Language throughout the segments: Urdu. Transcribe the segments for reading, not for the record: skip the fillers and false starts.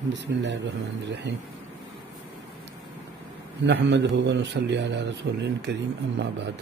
بسم اللہ الرحمن الرحیم نحمدہ و نصلی علی رسول کریم اما بعد۔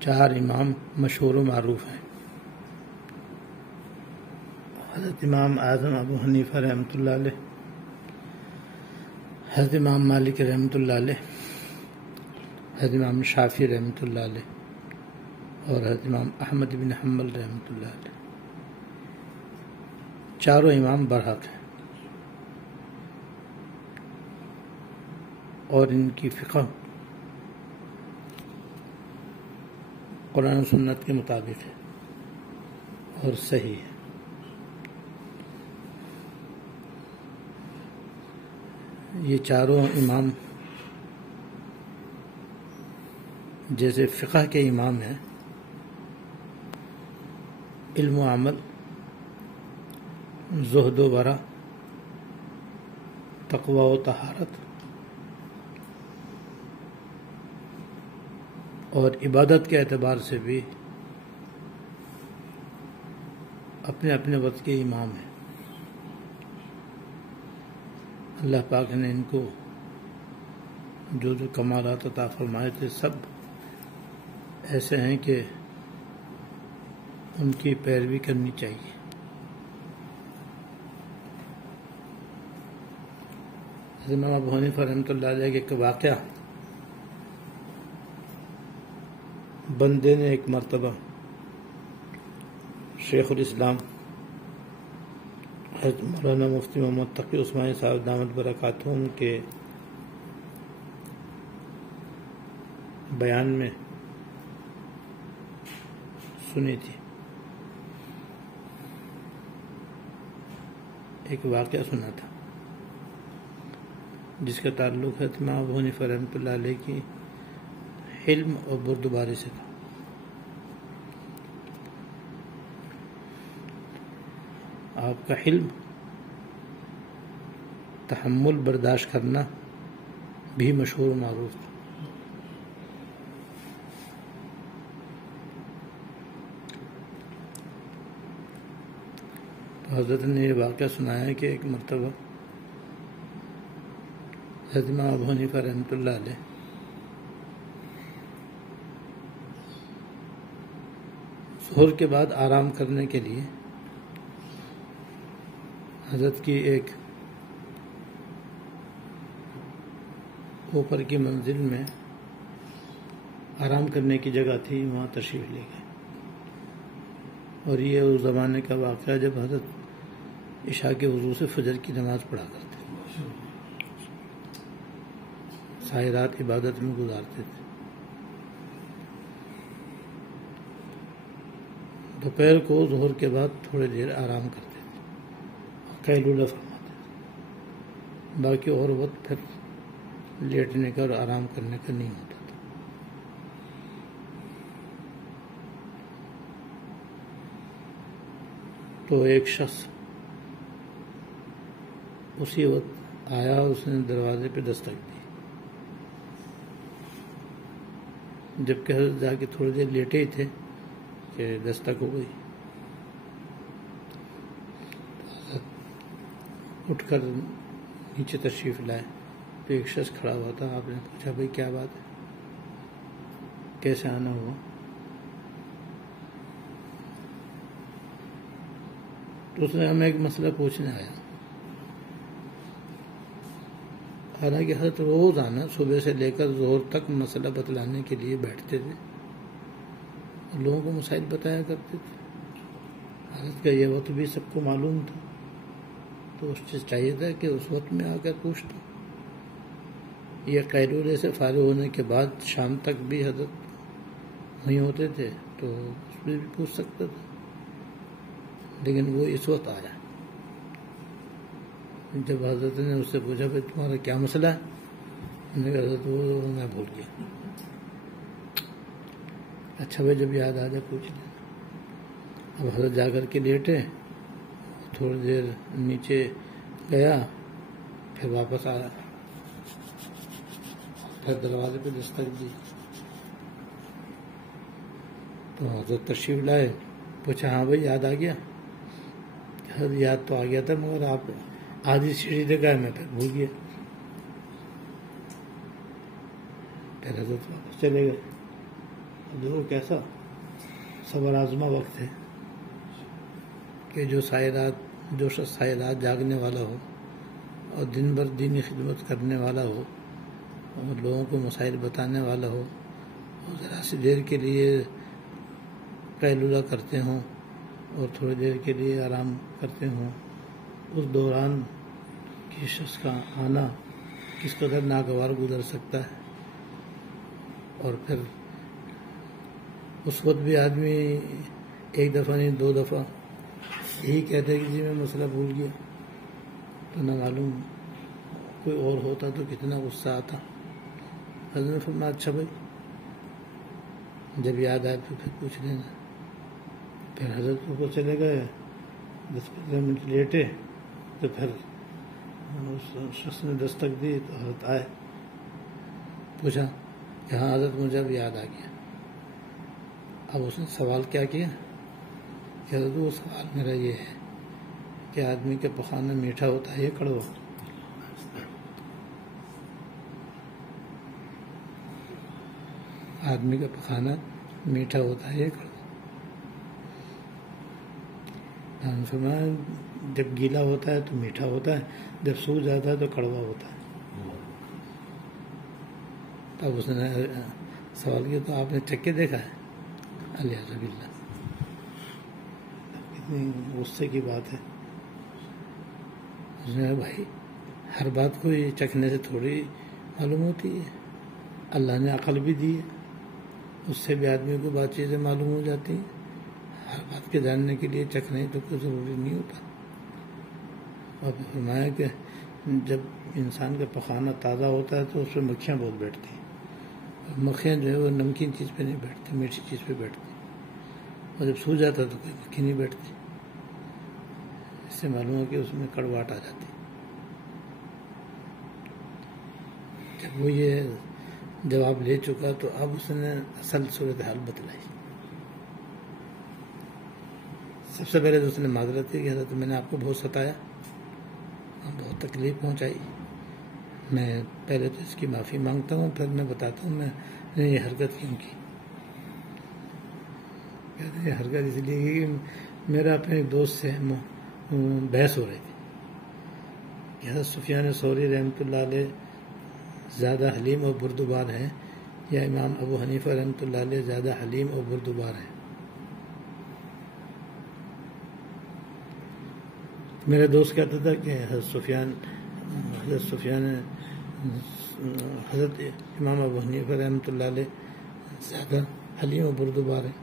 چار امام مشہور و معروف ہیں۔ حضرت امام اعظم ابو حنیفہ رحمۃ اللہ علیہ، حضرت امام مالک رحمۃ اللہ علیہ، حضرت امام شافعی رحمۃ اللہ علیہ اور حضرت امام احمد بن حنبل رحمۃ اللہ علیہ۔ چاروں امام برحق ہیں اور ان کی فقہ قرآن و سنت کے مطابق ہے اور صحیح ہے۔ یہ چاروں امام جیسے فقہ کے امام ہیں، علم و عمل، زہد و ورع، تقوی و طہارت اور عبادت کے اعتبار سے بھی اپنے اپنے وقت کے امام ہیں۔ اللہ پاک نے ان کو جو کمالات عطا فرمائے تھے سب ایسے ہیں کہ ان کی پیروی کرنی چاہیے۔ امام ابو حنیفہ رحمۃ اللہ علیہ کے ایک واقعہ، بندے نے ایک مرتبہ شیخ الاسلام حضرت مولانا مفتی محمد تقی عثمانی صاحب دامت برکاتہم کے بیان میں سنی تھی۔ ایک واقعہ سنا تھا جس کا تعلق ہے امام ابو حنیفہ رحمۃ اللہ علیہ کی حلم اور بردباری سے تھا۔ آپ کا حلم، تحمل، برداشت کرنا بھی مشہور و معروف تھا۔ حضرت نے یہ واقعہ سنایا ہے کہ ایک مرتبہ حضرت امام ابو حنیفہ رحمۃ اللہ علیہ ظہر کے بعد آرام کرنے کے لیے حضرت کی ایک اوپر کی منزل میں آرام کرنے کی جگہ تھی، وہاں تشریف لے گئے۔ اور یہ اس زمانے کا واقعہ جب حضرت عشاء کے وضو سے فجر کی نماز پڑھا کرتے تھے، ساری رات عبادت میں گزارتے تھے۔ دوپہر کو ظہر کے بعد تھوڑی دیر آرام کرتے تھے، قیلولہ فرماتے تھے، باقی اور وقت پھر لیٹنے کا اور آرام کرنے کا نہیں ہوتا تھا۔ تو ایک شخص اسی وقت آیا، اس نے دروازے پہ دستک دی۔ جبکہ حضرت جا کے تھوڑی دیر لیٹے ہی تھے کہ دستک ہو گئی۔ حضرت اٹھ کر نیچے تشریف لائے تو ایک شخص کھڑا ہوا تھا۔ آپ نے پوچھا بھائی کیا بات ہے، کیسے آنا ہوا؟ تو اس نے ہمیں ایک مسئلہ پوچھنے آیا۔ حالانکہ حضرت روز آنا صبح سے لے کر ظہر تک مسئلہ بتلانے کے لیے بیٹھتے تھے، لوگوں کو مسائل بتایا کرتے تھے۔ حضرت کا یہ وقت بھی سب کو معلوم تھا، تو اس چیز چاہیے تھا کہ اس وقت میں آ کر پوچھتا۔ یہ قیلولے سے فارغ ہونے کے بعد شام تک بھی حضرت وہیں ہوتے تھے، تو اس میں بھی پوچھ سکتا تھا، لیکن وہ اس وقت آیا۔ جب حضرت نے اس سے پوچھا بھائی تمہارا کیا مسئلہ ہے، انہوں نے کہا حضرت وہ میں بھول گیا۔ اچھا بھائی جب یاد آ جائے پوچھ لیں۔ اب حضرت جا کر کے لیٹے، تھوڑی دیر نیچے گیا، پھر واپس آیا، پھر دروازے پہ دستک دی۔ تو حضرت تشریف لائے، پوچھا ہاں بھائی یاد آ گیا؟ حضرت یاد تو آ گیا تھا مگر آپ آدھی سیڑھی دکھا ہے، میں پھر بھول گیا۔ پھر حضرت واپس چلے گئے۔ دیکھو کیسا صبر آزما وقت ہے کہ جو شخص سائے رات جاگنے والا ہو اور دن بھر دینی خدمت کرنے والا ہو اور لوگوں کو مسائل بتانے والا ہو اور ذرا سی دیر کے لیے قیلولہ کرتے ہوں اور تھوڑی دیر کے لیے آرام کرتے ہوں، اس دوران کسی شخص کا آنا کس قدر ناگوار گزر سکتا ہے۔ اور پھر اس وقت بھی آدمی ایک دفعہ نہیں 2 دفعہ یہی کہتے کہ جی میں مسئلہ بھول گیا، تو نہ معلوم کوئی اور ہوتا تو کتنا غصہ آتا۔ حضرت نے فرمایا اچھا بھائی جب یاد آئے تو پھر پوچھ لینا۔ پھر حضرت کو چلے گئے، 10-15 منٹ لیٹے تو پھر اس شخص نے دستک دی تو حضرت آئے، پوچھا کہ ہاں حضرت مجھے اب یاد آ گیا۔ اب اس نے سوال کیا کیا کہ حضرت وہ سوال میرا یہ ہے کہ آدمی کا پخانہ میٹھا ہوتا ہے یا کڑوا؟ آدمی کا پخانہ میٹھا ہوتا ہے یا کڑوا؟ فرمایا جب گیلا ہوتا ہے تو میٹھا ہوتا ہے، جب سوکھ جاتا ہے تو کڑوا ہوتا ہے۔ تب اس نے سوال کیا تو آپ نے چکھ کے دیکھا ہے؟ الیاذ باللہ، کتنی غصے کی بات ہے۔ اس نے کہا بھائی ہر بات کو یہ چکھنے سے تھوڑی معلوم ہوتی ہے، اللہ نے عقل بھی دی ہے، اس سے بھی آدمی کو بات چیزیں معلوم ہو جاتی ہیں۔ ہر بات کے جاننے کے لیے چکھنا ہی تو کوئی ضروری نہیں ہوتا۔ اور فرمایا کہ جب انسان کا پخانہ تازہ ہوتا ہے تو اس پہ مکھیاں بہت بیٹھتی ہیں، اور مکھیاں جو ہے وہ نمکین چیز پہ نہیں بیٹھتی، میٹھی چیز پہ بیٹھتی، اور جب سو جاتا تو کوئی مکھی نہیں بیٹھتی۔ اس سے معلوم ہے کہ اس میں کڑواہٹ آ جاتی۔ جب وہ یہ جواب لے چکا تو اب اس نے اصل صورتحال بتلائی۔ سب سے پہلے تو اس نے معذرت کی کہ حضرت میں نے آپ کو بہت ستایا، بہت تکلیف پہنچائی، میں پہلے تو اس کی معافی مانگتا ہوں، پھر میں بتاتا ہوں میں نے یہ حرکت کیوں کی۔ کہتے ہیں یہ حرکت اس لیے کی کہ میرا اپنے ایک دوست سے بحث ہو رہی تھی کہ حضرت سفیان ثوری رحمۃ اللہ علیہ زیادہ حلیم اور بردبار ہیں یا امام ابو حنیفہ رحمۃ اللہ علیہ زیادہ حلیم اور بردبار ہیں۔ میرا دوست کہتا تھا کہ حضرت امام ابو حنیفہ رحمۃ اللہ علیہ زیادہ حلیم و بردبار ہیں۔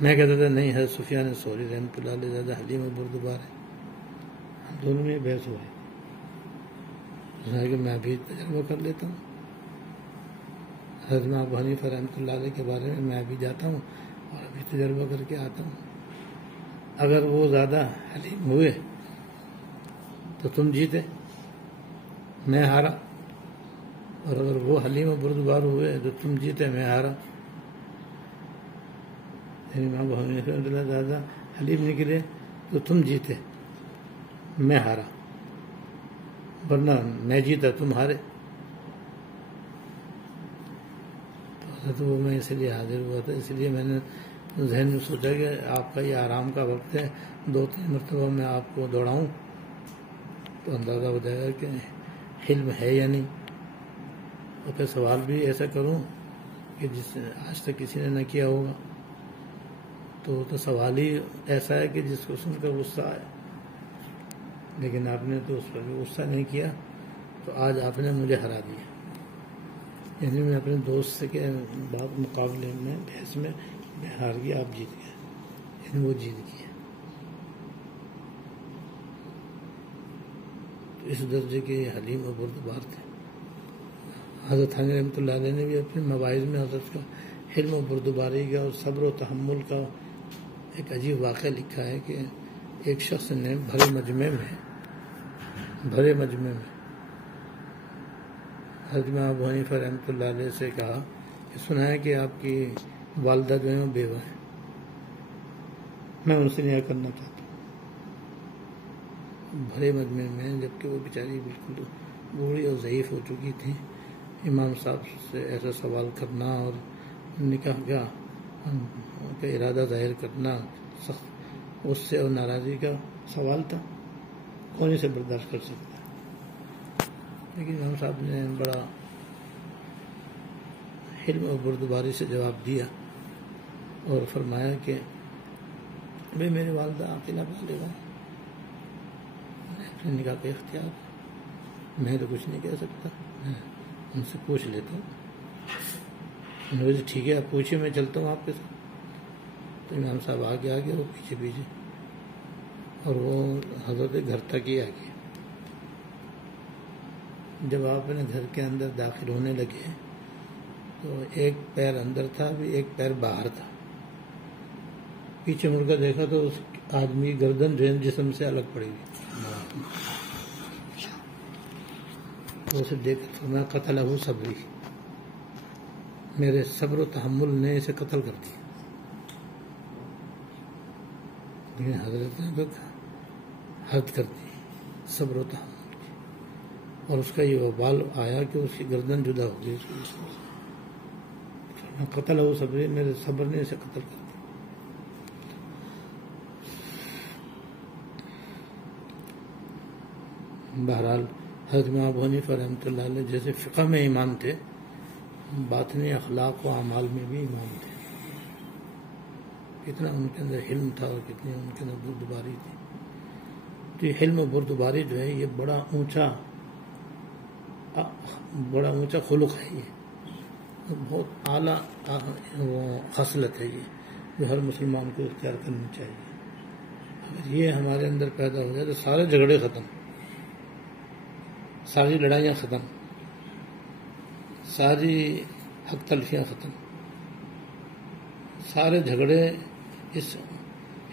میں کہتا تھا نہیں حضرت سفیان ثوری رحمۃ اللہ علیہ زیادہ حلیم و بردبار ہیں۔ ہم دونوں میں بحث ہو رہی، کہ میں ابھی تجربہ کر لیتا ہوں، حضرت امام ابو حنیفہ رحمۃ اللہ علیہ کے بارے میں ابھی جاتا ہوں اور ابھی تجربہ کر کے آتا ہوں۔ اگر وہ زیادہ حلیم ہوئے تو تم جیتے، میں ہارا، اور اگر وہ حلیم و بردبار ہوئے تو تم جیتے، میں ہارا۔ یعنی امام ابو حنیفہ رحمۃ اللہ زیادہ حلیم نکلے تو تم جیتے، میں ہارا، ورنہ میں جیتا تم ہارے۔ تو وہ میں اس لیے حاضر ہوا تھا، اس لیے میں نے ذہن میں سوچا کہ آپ کا یہ آرام کا وقت ہے، 2-3 مرتبہ میں آپ کو دوڑاؤں تو اندازہ ہو جائے گا کہ علم ہے یا نہیں، اور پھر سوال بھی ایسا کروں کہ جس آج تک کسی نے نہ کیا ہوگا، تو سوال ہی ایسا ہے کہ جس کو سن کر غصہ آئے، لیکن آپ نے تو اس پر بھی غصہ نہیں کیا، تو آج آپ نے مجھے ہرا دیا۔ یعنی میں اپنے دوست سے کے بعد مقابلے میں بحث میں ہار گیا، آپ جیت گئے، یعنی وہ جیت گیا۔ تو اس درجے کے حلیم و بردبار تھے۔ حضرت تھانوی رحمۃ اللہ علیہ نے بھی اپنے مواعظ میں حضرت کا حلم و بردباری کا اور صبر و تحمل کا ایک عجیب واقعہ لکھا ہے کہ ایک شخص نے بھرے مجمع میں حضرت امام ابو حنیفہ رحمۃ اللہ علیہ سے کہا کہ سنا ہے کہ آپ کی والدہ جو ہیں وہ بیوہ ہیں، میں ان سے نکاح کرنا چاہتا ہوں. بھرے مجمع میں، جبکہ وہ بیچاری بالکل بوڑھی اور ضعیف ہو چکی تھی، امام صاحب سے ایسا سوال کرنا اور نکاح کا ارادہ ظاہر کرنا سخت غصے اور ناراضی کا سوال تھا. کون اسے برداشت کر سکتا ہے؟ لیکن امام صاحب نے بڑا حلم اور بردباری سے جواب دیا اور فرمایا کہ بھئی میری والدہ عاقلہ بالغہ ہے، میں اپنے نکاح کا اختیار، میں تو کچھ نہیں کہہ سکتا، میں ان سے پوچھ لیتا ہوں. انہوں نے ٹھیک ہے آپ پوچھیے، میں چلتا ہوں آپ کے ساتھ. تو امام صاحب آگے آگے وہ پیچھے پیچھے، اور وہ حضرت گھر تک ہی آگے. جب آپ اپنے گھر کے اندر داخل ہونے لگے تو ایک پیر اندر تھا، بھی ایک پیر باہر تھا. پیچھے مڑ کر دیکھا تو اس آدمی کی گردن جو ہے جسم سے الگ پڑی ہوئی. اسے دیکھ کر میں قتلہ صبری، میرے صبر و تحمل نے اسے قتل کر دیا. لیکن حضرت نے تو حد کر دی صبر و تحمل کی، اور اس کا یہ وبال آیا کہ اس کی گردن جدا ہو گئی. قتلہ صبری، میرے صبر نے اسے قتل کر دیا. بہرحال حضرت امام ابو حنیفہ رحمۃ اللہ علیہ جیسے فقہ میں امام تھے، باطنی اخلاق و اعمال میں بھی امام تھے. کتنا ان کے اندر حلم تھا اور کتنی ان کے اندر بردباری تھی. تو یہ حلم و بردباری جو ہے یہ بڑا اونچا خلق ہے، یہ بہت اعلیٰ خصلت ہے، یہ جو ہر مسلمان کو اختیار کرنی چاہیے. اگر یہ ہمارے اندر پیدا ہو جائے تو سارے جھگڑے ختم، ساری لڑائیاں ختم، ساری حق تلفیاں ختم. سارے جھگڑے اس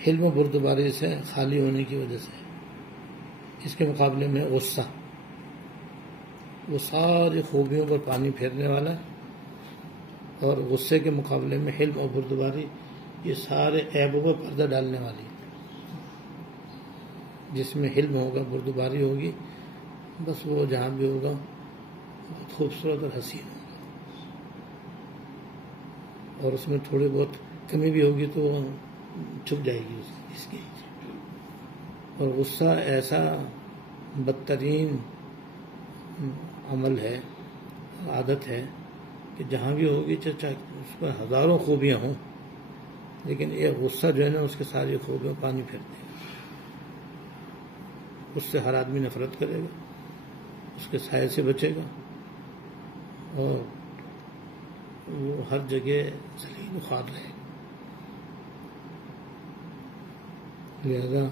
حلم و بردباری سے خالی ہونے کی وجہ سے. اس کے مقابلے میں غصہ، وہ ساری خوبیوں پر پانی پھیرنے والا ہے، اور غصے کے مقابلے میں حلم اور بردباری یہ سارے عیبوں پر پردہ ڈالنے والی ہے. جس میں حلم ہوگا، بردباری ہوگی، بس وہ جہاں بھی ہوگا بہت خوبصورت اور حسین ہوگا. اور اس میں تھوڑی بہت کمی بھی ہوگی تو وہ چھپ جائے گی اس کی. اور غصہ ایسا بدترین عمل ہے، عادت ہے کہ جہاں بھی ہوگی چاہے اس پر ہزاروں خوبیاں ہوں، لیکن ایک غصہ جو ہے نا اس کے ساری خوبیوں پانی پھیر دے گا. اس سے ہر آدمی نفرت کرے گا، اس کے سائے سے بچے گا، اور وہ ہر جگہ ذلیل و خوار رہے گا. لہذا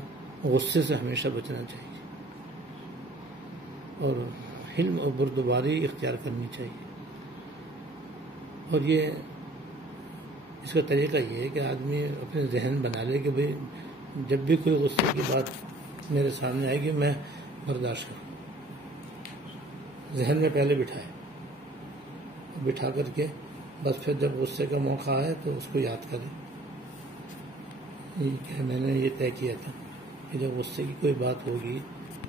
غصے سے ہمیشہ بچنا چاہیے اور حلم اور بردباری اختیار کرنی چاہیے. اور یہ اس کا طریقہ یہ ہے کہ آدمی اپنے ذہن بنا لے کہ بھئی جب بھی کوئی غصے کی بات میرے سامنے آئے گی میں برداشت کروں. ذہن میں پہلے بٹھا کر کے بس پھر جب غصے کا موقع آئے تو اس کو یاد کریں کہ میں نے یہ طے کیا تھا کہ جب غصے کی کوئی بات ہوگی،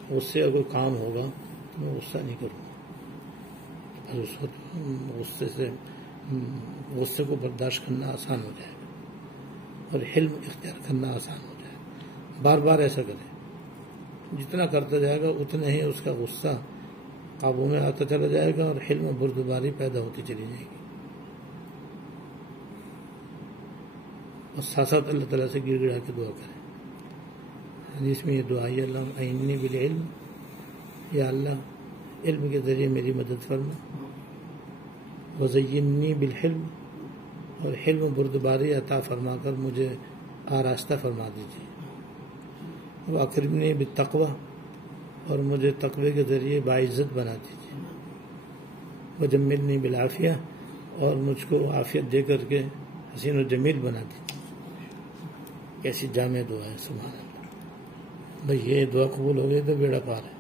غصے کا کوئی کام ہوگا تو میں غصہ نہیں کروں گا. اس وقت غصے کو برداشت کرنا آسان ہو جائے گا اور حلم اختیار کرنا آسان ہو جائے گا. بار بار ایسا کریں، جتنا کرتا جائے گا اتنا ہی اس کا غصہ قابو میں آتا چلا جائے گا اور حلم و بردباری پیدا ہوتی چلی جائے گی. اور ساتھ ساتھ اللہ تعالیٰ سے گر گڑا کے دعا کریں. حدیث میں یہ دعا ہے، اللہم اعنی بالعلم، یا اللہ علم کے ذریعے میری مدد فرما، وزینی بالحلم، اور حلم و بردباری عطا فرما کر مجھے آراستہ فرما دیجیے، واکرمنی بالتقوی، اور مجھے تقوی کے ذریعے باعزت بنا دیجیے، وجملنی بالعافیہ، اور مجھ کو عافیت دے کر کے حسین و جمیل بنا دیجیے. کیسی جامع دعا ہے، سبحان اللہ. بھئی یہ دعا قبول ہو گئی تو بیڑا پار ہے.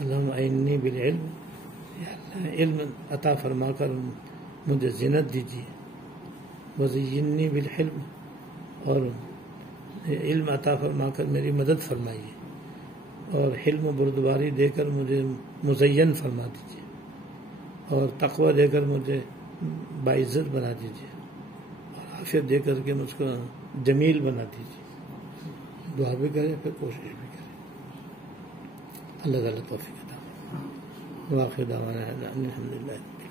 اللہم اعنی بالعلم، یا اللہ علم عطا فرما کر مجھے زینت دیجیے، وزینی بالحلم، اور علم عطا فرما کر میری مدد فرمائیے، اور حلم و بردباری دے کر مجھے مزین فرما دیجیے، اور تقوی دے کر مجھے باعزت بنا دیجیے، اور عافیت دے کر کے مجھ کو جمیل بنا دیجیے۔ دعا بھی کرے پھر کوشش بھی کرے۔ اللہ تعالیٰ توفیق عطا فرمائے۔ وآخر دعوانا الحمدللہ۔